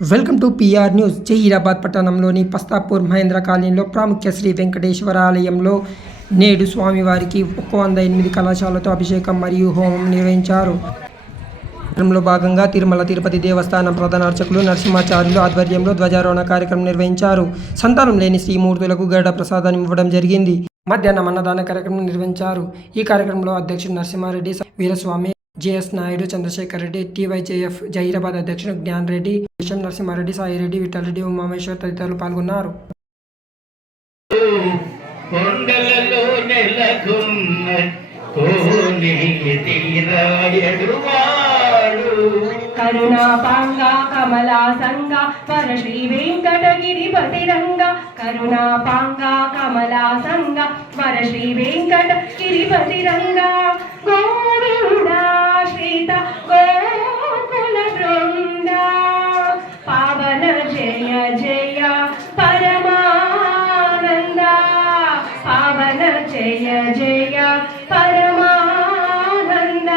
Welcome to PR news. Zaheerabad పట్టణంలోని పస్తాపూర్ మహేంద్ర కాలనీలో ప్రాముఖ్య శ్రీ వెంకటేశ్వర ఆలయంలో నేడు స్వామివారికి 108 కలశాలతో అభిషేకం మరియు హోమం నిర్వహించారు. కార్యక్రమంలో భాగంగా తిరుమల తిరుపతి దేవస్థానం ప్రధాన అర్చకులు నరసింహాచార్యులు ఆధ్వర్యంలో ధ్వజారోహణ కార్యక్రమం నిర్వహించారు. సంతానం లేని శ్రీమూర్తులకు గరుడ ప్రసాదాన్ని ఇవ్వడం జరిగింది. మధ్యాహ్నం అన్నదాన కార్యక్రమం నిర్వహించారు. ఈ కార్యక్రమంలో అధ్యక్షుడు నరసింహారెడ్డి, వీరస్వామి, జేఎస్ నాయుడు, చంద్రశేఖర్ రెడ్డి, టీవైజేఎఫ్ జహీరాబాద్ అధ్యక్షుడు జ్ఞాన్ రెడ్డి, నరసింహారెడ్డి, సాయిరెడ్డి, విఠలరెడ్డి, ఉమామేశ్వర్ తదితరులు పాల్గొన్నారు. కరుణాపాంగా కమలాసంగా వర శ్రీ వెంకటగిరిపతి రంగా, కరుణాపాంగా కమలాసంగా వర శ్రీ వెంకటగిరిపతి రంగా, గోవిందా శ్రీత గోకుల బృంద, పావన జయ జయ పరమానంద, పావన జయ జయ పరమానంద.